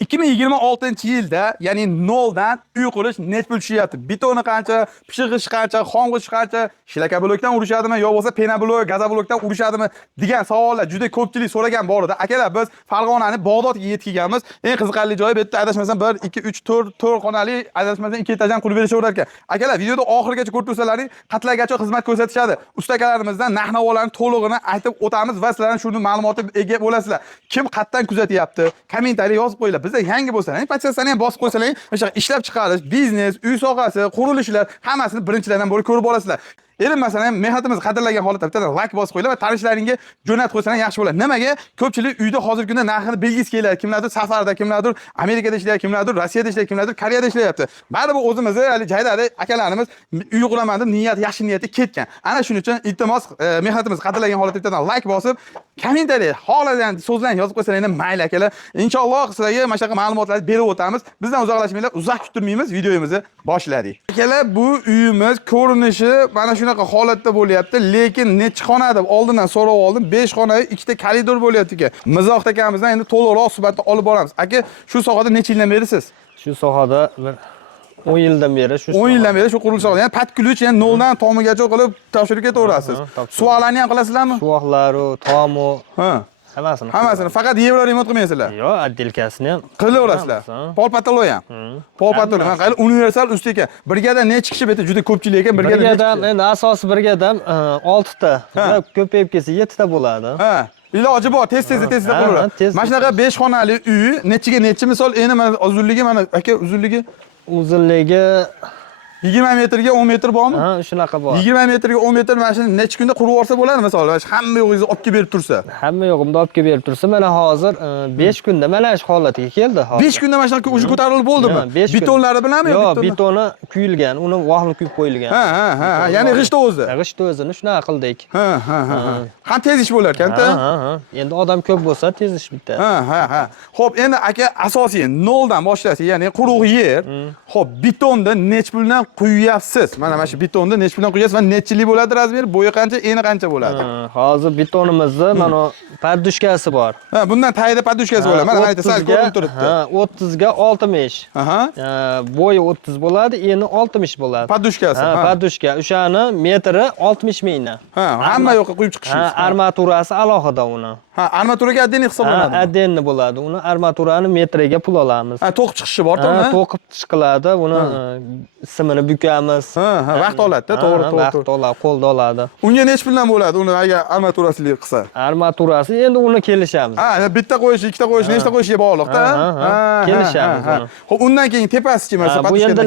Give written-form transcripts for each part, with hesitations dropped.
2026-yilda, ya'ni noldan uy qurish net pul tushyapti. Betoni qancha, pishig'ish qancha, xong'ish qancha, shlaka blokdan urishadimi yo bo'lsa pena blok, gaza blokdan urishadimi degan savollar juda ko'pchilik so'ragan bor edi. Akalar, biz Farg'onani Bog'dodga yetkazganmiz. Eng qiziqarli joyi bu yerda adashmasam 1 2 3 4 xonali, adashmasam 2 etajdan qurib berishaverar ekan. Akalar, videoda oxirigacha ko'rib tursalaring, qatlargacha xizmat ko'rsatishadi. Ustakalarimizdan narx-navolarni to'lig'ini aytib o'tamiz va sizlarning shuni ma'lumotga ega bo'lasizlar. Kim qayerdan kuzatyapti? Kommentariy yozib qo'yinglar. Bizda yangi bo'lsalaring, podpiskani ham bosib qo'ysalaring, o'sha ishlab chiqarish, biznes, uy sohasi, qurilishlar hammasini birinchilardan bo'lib ko'rib olasizlar. Erim masalan mehnatimiz qadrlangan holatda bittadan like bosib qo'yinglar va tanishlaringga jo'natib qo'ysalar yaxshi bo'ladi. Nimaga? Ko'pchilik uyda hozirgi kunda narxini belgisi keladi. Kimlardir safarda, kimlardir Amerikada ishlayapti, kimlardir Rossiyada ishlayapti, kimlardir Koreyada ishlayapti. Baribir o'zimizni hali jaydari akalarimiz uy quraman deb niyat, yaxshi niyatda ketgan. Ana shuning uchun iltimos mehnatimiz qadrlangan holatda bittadan like bosib, kommentariy xohlagan so'zlarni yozib qo'ysalaring mayli akalar. Inshaalloh sizlarga mana shunaqa ma'lumotlarni berib o'tamiz. Bizdan uzoqlashmanglar, uzoq kuttirmaymiz, videomizni boshladik. Akalar, bu uyimiz ko'rinishi mana shunaqa holatda bo'lyapti, lekin necha xona deb oldindan so'rab oldim. 5 xona, 2 ta koridor bo'lyapti ekan. Mizoh akamizdan endi to'liqroq suhbatni olib boramiz. Aka, shu sohada necha yildan berisiz? Shu sohada 10 yildan beri shu 10 yildan beri shu qurilish sohada, ya'ni pat-kulch, ya'ni noldan tomigacha qilib topshirib ketaverasiz. Suvoqlarni ham qilasizlarmi? Suvoqlaru, tomi, Ha. hammasini. Faqat yevro remont qilmaysizlar. Yo'q, отделкасini ham qilaverasizlar. Pol patoloy ham. Pol patoloy. Mana qayli universal usti ekan. Brigada necha kishi beti juda ko'pchilik ekan. Brigada endi asosiy brigada 6 ta. Ko'payib kelsa 7 ta bo'ladi. Ha. Iloji bor, tez qilaveradi. Mana shunaqa 5 xonali uy, nechiga nechi misol, endi mana uzunligi mana aka uzunligi 20 metrga 10 metr bormi? Ha, shunaqa bor. 20 metrga 10 metr mana shuni necha kunda qurib olsa bo'ladi, masalan, hamma yo'g'ingizni olib kelib berib tursa. Hamma yo'g'imda olib kelib berib tursa, mana hozir 5 kunda mana shu holatga keldi hozir. 5 kunda mana shunaqa o'zi ko'tarilib bo'ldimi? Betonlari bilanmi yo'q? Yo'q, betoni kuyilgan, uni vohli kuyib qo'yilgan. Ha, ya'ni g'isht o'zi. G'isht o'zini shunaqa qildik. Ha. Ham tez ish bo'lar ekan-da. Ha. Endi odam ko'p bo'lsa tez ish bitadi. Ha. Xo'p, endi aka asosiy noldan boshlasiz, ya'ni quruq yer. Xo'p, betonda nech puldan quyapsiz? Mana shu betonda nech puldan quyasiz va nechchilik bo'ladi razmer? Bo'yi qancha, eni qancha bo'ladi? Hozir betonimizni mana padushkasi bor. Ha, bundan tayida padushkasi bo'ladi. Mana aytsa sal ko'rinib turibdi. Ha, 30 ga 60. Aha. Bo'yi 30 bo'ladi, eni 60 bo'ladi. Padushkasi. Ha, padushka. O'shani metri 60 mingdan. Ha, hamma yoqqa quyib chiqishingiz. Ha, armaturasi alohida uni. Ha, armaturaga отдельный hisoblanadi. Ha, отдельный bo'ladi. Uni armaturani metriga pul olamiz. Ha, to'qib chiqishi bor-da uni. To'qib chiqiladi. Uni simini bukamiz. Ha, vaqt oladi-da, to'g'ri. Vaqt oladi, qo'lda oladi. Unga nech puldan bo'ladi uni agar armaturasili qilsa? Armaturasi endi uni kelishamiz. Ha, bitta qo'yish, ikkita qo'yish, nechta qo'yishga bog'liq-da. Kelishamiz uni. Xo'p, undan keyin tepasichi mana bu endi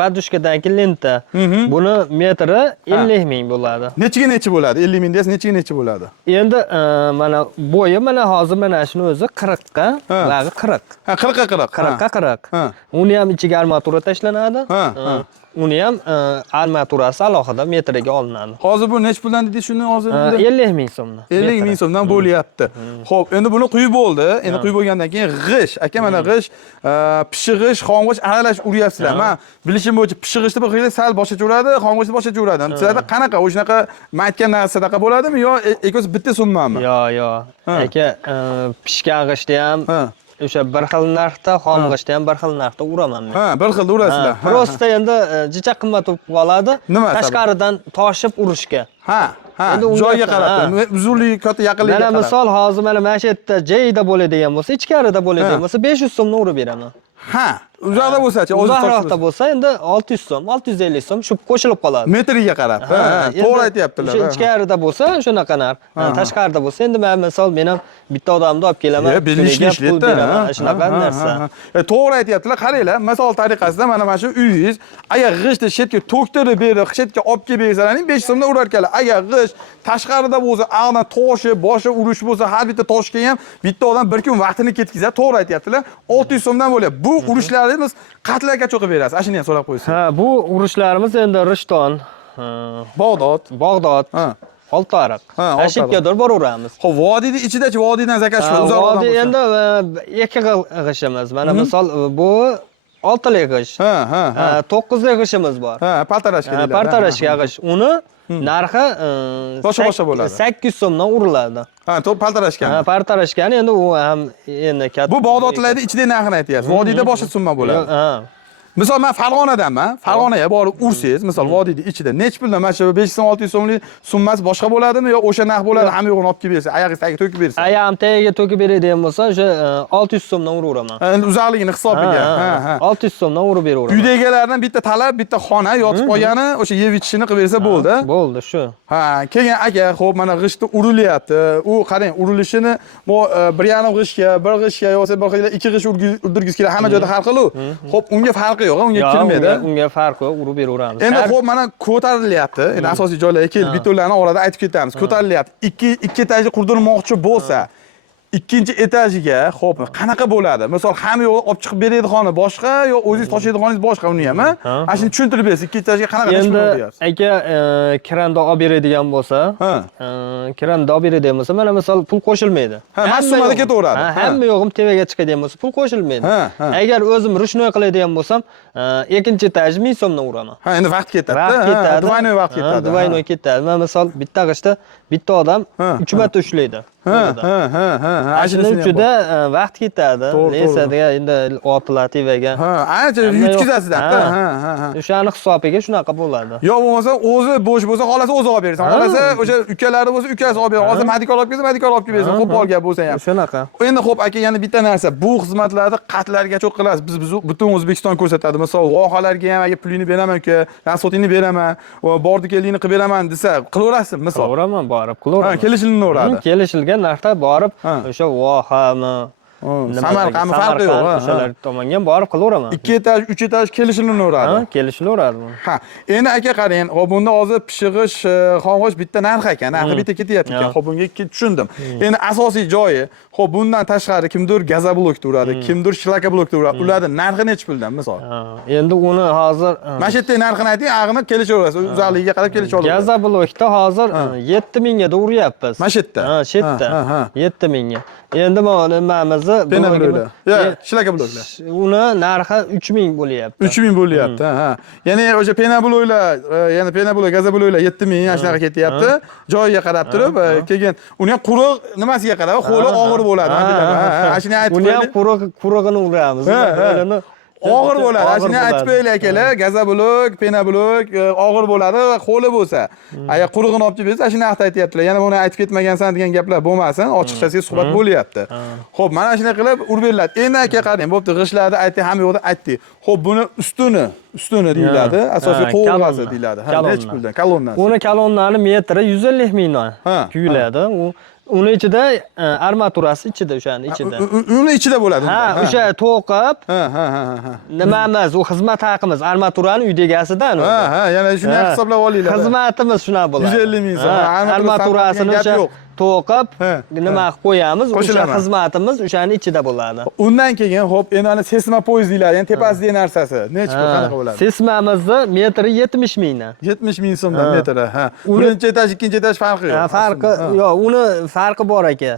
padushkadan keyin lenta. Buni metri 50 ming bo'ladi. Nechiga nechi bo'ladi? 50 ming desa nechiga nechi bo'ladi? Endi mana bo'yi mana hozir mana shuni o'zi 40 ga, lag'i 40. Ha, 40 ga 40. 40 ga 40. Uni ham ichiga armatura tashlanadi. Uni ham armaturasi alohida metriga olinadi. Hozir bu nech puldan dedingiz shuni hozir? 50 ming so'mdan. 50 ming so'mdan bo'lyapti. Xo'p, endi buni quyib bo'ldi. Endi quyib bo'lgandan keyin g'ish, aka mana g'ish, pishig'ish, xong'ish aralash uryapsizlar. Men bilishim bo'yicha pishig'ishni bir xil sal boshqacha uradi, xong'ishni boshqacha uradi. Sizlarda qanaqa o'shanaqa men aytgan narsadaqa bo'ladimi yo ekosi bitta summami? Yo'q. Aka, pishgan g'ishni ham o'sha bir xil narxda, xom g'ishtni ham bir xil narxda uraman men. Ha, bir xilda urasizlar. Prosta endi jicha qimmat bo'lib qoladi. Tashqaridan toshib urishga. Ha, joyga qarab, uzunligi katta yaqinligiga qarab. Mana misol hozir mana shu yerda jeyda bo'ladigan bo'lsa, ichkarida bo'ladigan bo'lsa 500 so'mdan urib beraman. Ha, uzoqda bo'lsa-chi, uzoqroqda bo'lsa endi 600 so'm, 650 so'm shu qo'shilib qoladi. Metriga qarab. Ha, to'g'ri aytyaptilar. O'sha ichkarida bo'lsa shunaqa narx. Tashqarida bo'lsa endi men misol men ham bitta odamni olib kelaman. Kuniga pul beraman. Shunaqa narsa. To'g'ri aytyaptilar. Qaranglar, misol tariqasida mana shu uyingiz agar g'ishtni shetga to'ktirib berib, shetga olib kelib bersalaring 5 so'mdan urar ekanlar. Agar g'isht tashqarida bo'lsa, ag'dan toshi, boshi urish bo'lsa, har bitta toshga ham bitta odam bir kun vaqtini ketkazadi. To'g'ri aytyaptilar. 600 so'mdan bo'lyapti. Bu urishlarimiz qatlarga cho'qib berasiz. Ashuni ham so'rab qo'ysiz. Ha, bu urishlarimiz endi Rishton, Bog'dod, Oltiariq. Ashibkador boraveramiz. Xo'p, vodiyning ichida-chi, vodiydan zakashfa uzoq vodiy endi ikki xil g'ishimiz. Mana misol bu 6lik g'ish. Ha. 9lik g'ishimiz bor. Ha, paltarashka deyiladi. Partarashka g'ish. Uni narxi boshqa bo'ladi. 800 so'mdan uriladi. Ha, to'p paltarashkani. Ha, partarashkani endi u ham endi katta. Bu Bag'dodlarda ichida narxini aytyapsiz. Vodiyda boshqa summa bo'ladi. Ha. Misol men Farg'onadanman. Farg'onaga borib ursangiz, misol vodiyda ichida necha puldan mana shu 500 so'm, 600 so'mlik summasi boshqa bo'ladimi yo o'sha narx bo'ladi, hamma yo'g'ini olib kelib bersa, oyog'ingiz tagiga to'kib bersa? Oyog'im tagiga to'kib beradigan bo'lsa, o'sha 600 so'mdan uraveraman. Endi uzoqligini hisobiga. Ha. 600 so'mdan urib beraveraman. Uyda egalaridan bitta talab, bitta xona yotib qolgani, o'sha yeb ichishini qilib bersa bo'ldi. Bo'ldi shu. Ha, keyin aka, xo'p, mana g'ishtni urilyapti. U qarang, urilishini bu 1,5 g'ishtga, 1 g'ishtga yoki bir xil 2 g'isht urdirgiz kerak, hamma joyda har xil-ku. Xo'p, unga farqi yo'q, unga kirmaydi. Unga farqi yo'q, urib beraveramiz. Endi xo'p, mana ko'tarilyapti. Endi asosiy joylarga kelib, bittalarni orada aytib ketamiz. Ko'tarilyapti. Ikki etajli qurdirmoqchi bo'lsa, ikkinchi etajiga xo'p, qanaqa bo'ladi? Misol, hamma yo'q olib chiqib beradi xona boshqa yo o'zingiz toshlaydiganingiz boshqa uni ham, ha? Ashuni tushuntirib berasiz. Ikki etajga qanaqa ish qilyapsiz? Endi aka kiranda olib beradigan bo'lsa, kiranda olib beradigan bo'lsa, mana misol pul qo'shilmaydi. Ha, massumada ketaveradi. Hamma yo'g'im tevaga chiqadigan bo'lsa, pul qo'shilmaydi. Agar o'zim rushnoy qiladigan bo'lsam, ikkinchi etaj 1000 so'mdan uraman. Ha, endi vaqt ketadi. Vaqt ketadi. Dvaynoy vaqt ketadi. Dvaynoy ketadi. Mana misol bitta g'ishtda bitta odam 3 marta ushlaydi. Ha. Shuning uchida vaqt ketadi. Lesadiga endi operativga. Ha, ancha yutkazasiz-da. Ha. O'shani hisobiga shunaqa bo'ladi. Yo bo'lmasa, o'zi bo'sh bo'lsa, xolasi o'zi olib bersin. Xolasi o'sha ukalari bo'lsa, ukasi olib bersin. Hozir Madikor olib kelsa, Madikor olib kelib bersin. Xo'p, olgan bo'lsa ham. Shunaqa. Endi xo'p, aka, yana bitta narsa. Bu xizmatlarni qatlarga cho'q qilasiz. Biz butun O'zbekiston ko'rsatadi. Misol, vohalarga ham agar pulingni beraman-ku, transportingni beraman, va bordi-kelingni qilib beraman desa, qilaverasizmi misol? Qilaveraman, borib qilaveraman. Ha, kelishilinaveradi. Kelishilgan narxda borib, o'sha vohami Samarqand farqi yo'q. O'shalar tomonga borib qilaveraman. 2 etaj, 3 etaj kelishilinaveradi. Ha, kelishilaveradi. Ha, endi aka qarang, hop bunda hozir pishig'ish, xong'ish bitta narx ekan, narxi bitta ketyapti ekan. Hop bunga tushundim. Endi asosiy joyi, hop bundan tashqari kimdir gazoblokda uradi, kimdir shlaka blokda uradi. Ularning narxi necha puldan misol? Endi uni hozir mana shu yerda narxini ayting, ag'ini kelishaverasiz. Uzoqligiga qarab kelishaverasiz. Gazoblokda hozir 7000 ga uryapmiz. Mana shu yerda. Ha, shu yerda. 7000 ga. Endi mana nimamizni bloklar. Ya, shlaka bloklar. Uni narxi 3000 bo'lyapti. 3000 bo'lyapti, ha. Ya'ni o'sha pena bloklar, ya'ni pena blok, gazobloklar 7000 shunaqa ketyapti. Joyiga qarab turib, keyin uni ham quruq nimasiga qarab, qo'li og'ir bo'ladi, ha. Shuni aytib uni ham qurug'ini uramiz. Og'ir bo'ladi. Shuni aytib qo'yaylik akalar, gazoblok, pena blok og'ir bo'ladi va qo'li bo'lsa, agar qurug'ini olib kelsa, shuni haqda aytyaptilar. Yana buni aytib ketmagansan degan gaplar bo'lmasin, ochiqchasiga suhbat bo'lyapti. Xo'p, mana shunday qilib urib beriladi. Endi aka qarang, bo'pti, g'ishlarni aytdik, hamma yo'qda aytdik. Xo'p, buni ustuni deyiladi, asosiy qo'rg'asi deyiladi. Ha, necha puldan? Kolonnasi. Uni kolonnani metri 150 mingdan quyiladi. Uni ichida armaturasi ichida, o'shani ichida. Uni ichida bo'ladi. Ha, o'sha to'qib. Nimamiz, u xizmat haqimiz, armaturani uyda egasidan. Ha, yana shuni hisoblab olinglar. Xizmatimiz shunaqa bo'ladi. 150 ming so'm. Armaturasini o'sha to'qib, nima qilib qo'yamiz, o'sha xizmatimiz o'shani ichida bo'ladi. Undan keyin xo'p, endi ana sesma poyezd deyiladi, ya'ni tepasidagi narsasi. Necha pul qanaqa bo'ladi? Sesmamizni metri 70 mingdan. 70 ming so'mdan metri, ha. Birinchi etaj, ikkinchi etaj farqi yo'q. Ha, farqi yo'q, uni farqi bor aka.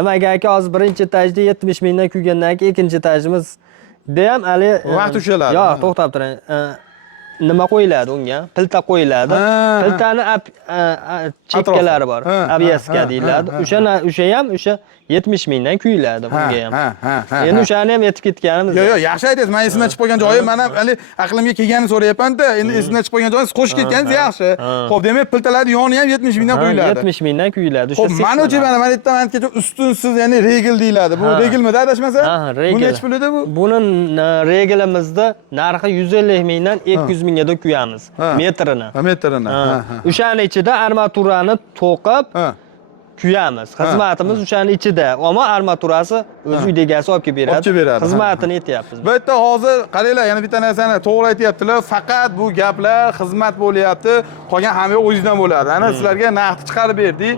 Nimaga aka, hozir birinchi etajda 70 mingdan kuygandan keyin ikkinchi etajimizda ham hali vaqt ushaladi. Yo'q, to'xtab turing. Nima qo'yiladi unga? Pilta qo'yiladi. Piltani chekkalari bor. Obyeska deyiladi. O'sha ham o'sha 70 mingdan quyiladi bunga ham. Endi o'shani ham yetib ketganimiz. Yo'q, yaxshi aytasiz. Men esimdan chiqib qolgan joyi, mana hali aqlimga kelganini so'rayapman-da. Endi esimdan chiqib qolgan joyingiz qo'shib ketganingiz yaxshi. Xo'p, demak, piltalarning yoni ham 70 mingdan quyiladi. 70 mingdan quyiladi. Xo'p, mana o'chi mana yerdan aytgancha ustunsiz, ya'ni regl deyiladi. Bu reglmi, adashmasam? Ha, regl. Bu necha pul edi bu? Buni reglimizda narxi 150 mingdan 200 mingga da quyamiz metrini. Metrini. O'shani ichida armaturani to'qib kuyamiz. Xizmatimiz o'shani ichida. Ammo armaturasi o'z uyda egasi olib kelib beradi. Xizmatini etyapmiz. Bu yerda hozir qaranglar, yana bitta narsani to'g'ri aytyaptilar. Faqat bu gaplar xizmat bo'lyapti. qolgan hamma yo'q o'zingizdan bo'ladi. Ana sizlarga narxni chiqarib berdik.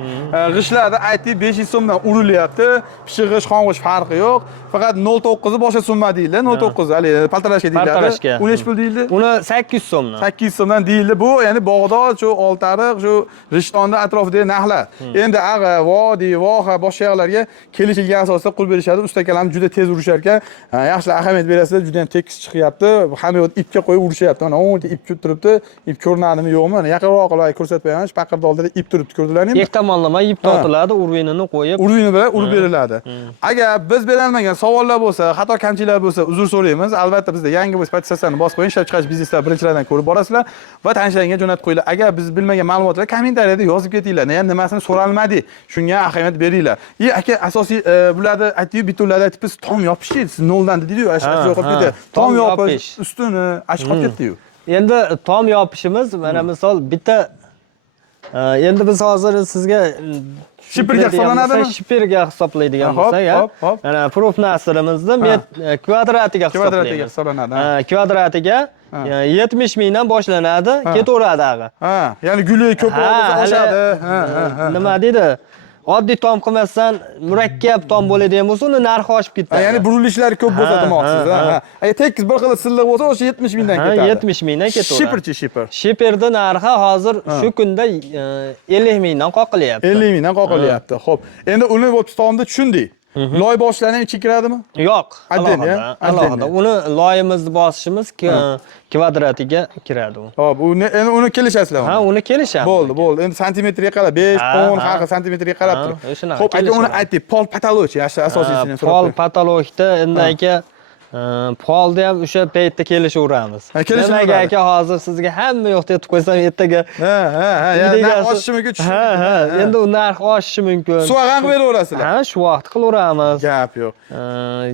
G'ishlarda aytdik 500 so'mdan urilyapti. Pishiq g'ish, xom g'ish farqi yo'q. Faqat 09 boshqa summa deyildi. 09 hali paltarashga deyiladi. Paltarashga. Uni nech pul deyildi? Uni 800 so'mdan. 800 so'mdan deyildi. Bu ya'ni Bog'dod, shu Oltariq, shu Rishtonni atrofidagi narxlar. Endi Ag'a, Vodiy, Voha boshqa yoqlarga kelishilgan asosda qul berishadi. Ustakalarimiz juda tez urishar ekan. Yaxshi ahamiyat berasizlar, juda ham tekis chiqyapti. Hamma yo'q ipga qo'yib urishyapti. Mana 10 ta ip turibdi. Ip ko'rinadimi, yo'qmi? Mana yaqinroq qilib ko'rsatib qo'yaman. Paqirda oldida ip turibdi, ko'rdilarmi? Ikki tomonlama ip tortiladi, urvinini qo'yib. Urvini bilan urib beriladi. Agar biz berolmagan savollar bo'lsa, xato kamchiliklar bo'lsa, uzr so'raymiz. Albatta bizda yangi voice podstatsiyani bosib qo'ying, ishlab chiqarish bizneslar birinchilardan ko'rib borasizlar va tanishlaringizga jo'natib qo'yinglar. Agar biz bilmagan ma'lumotlar kommentariyada yozib ketinglar. Yana nimasini so'ralmadi, shunga ahamiyat beringlar. Aka, asosiy bularda aytib, bittalarda aytib biz tom yopish deydi. Siz noldan dedi-yu, ashqasi yo'qib ketdi. Tom yopish, ustuni ashq qolib ketdi-yu. Endi tom yopishimiz mana misol bitta endi biz hozir sizga Shipperga hisoblanadimi? Shipperga hisoblaydigan bo'lsak, mana prof nasrimizni kvadratiga hisoblanadi. Kvadratiga 70 mingdan boshlanadi, ketaveradi ag'i. Ya'ni guli ko'proq bo'lsa oshadi. Nima deydi? Oddiy tom qilmasdan murakkab tom bo'ladigan bo'lsa, uni narxi oshib ketadi. Ya'ni burilishlar ko'p bo'lsa demoqchisiz. Agar tekis bir xil silliq bo'lsa, o'sha 70 mingdan ketadi. 70 mingdan ketaveradi. Shipperchi shipper. Shipperda narxi hozir shu kunda 50 mingdan qoqilyapti. 50 mingdan qoqilyapti. Xo'p. Endi uni bo'pti tomda tushundik. Loy boshlari ham ichi kiradimi? Yo'q, alohida. Uni loyimizni bosishimiz kvadratiga kiradi u. Xo'p, endi uni kelishasizlar. Uni kelishamiz. Bo'ldi. Endi santimetrga qarab 5, 10 har xil santimetrga qarab turib. Xo'p, aka uni aytdik, pol patolog, yaxshi asosiysi. Pol patologda endi aka polda ham o'sha paytda kelishaveramiz. Nimaga aka hozir sizga hamma yo'qda aytib qo'ysam, ertaga narx oshishi mumkin, tushishi. Endi u narx oshishi mumkin. Suvag'an qilib shu vaqt qilaveramiz. Gap yo'q.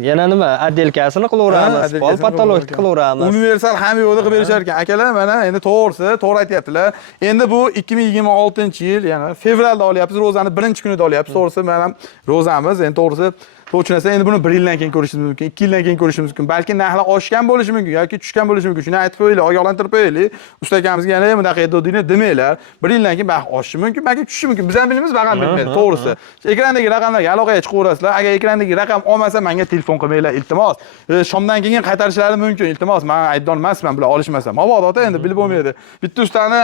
Yana nima, отделкасini qilaveramiz, pol patologni qilaveramiz. Universal hamma yo'lda qilib berishar ekan. Akalar mana endi to'g'ri aytyaptilar. Endi bu 2026-yil, ya'ni fevralda olyapmiz, ro'zani birinchi kunida olyapmiz. To'g'risi mana ro'zamiz, endi to'g'risi to'g'ri endi buni 1 yildan keyin ko'rishimiz mumkin, 2 yildan keyin ko'rishimiz mumkin. Balki narxlar oshgan bo'lishi mumkin yoki tushgan bo'lishi mumkin. Shuni aytib qo'yaylik, ogohlantirib qo'yaylik. Ustakamizga yana bunaqa e'tidodini demanglar. 1 yildan keyin balki oshishi mumkin, balki tushishi mumkin. Biz ham bilmaymiz, bag'am bilmaydi, to'g'risi. Ekrandagi raqamlarga aloqaga chiqaverasizlar. Agar ekrandagi raqam olmasa, menga telefon qilmanglar, iltimos. Shomdan keyin qaytarishlari mumkin, iltimos. Men aybdor emasman, bular olishmasam. Mabodo endi bilib bo'lmaydi. Bitta ustani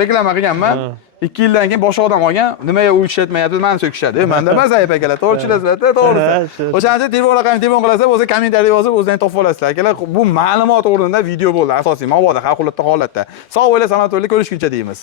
reklama qilganman. 2 yildan keyin boshqa odam olgan, nimaga u ishlatmayapti, meni so'kishadi. Menda emas ayb akalar, to'g'ri tushunasizlar-da, to'g'risi. O'shaning uchun telefon raqamini telefon qilasizlar, bo'lsa kommentariy yozib o'zingizdan topib olasizlar. Akalar, bu ma'lumot o'rnida video bo'ldi, asosiy mabodo, favqulodda holatda. Sog' bo'linglar, salomat bo'linglar, ko'rishguncha deymiz.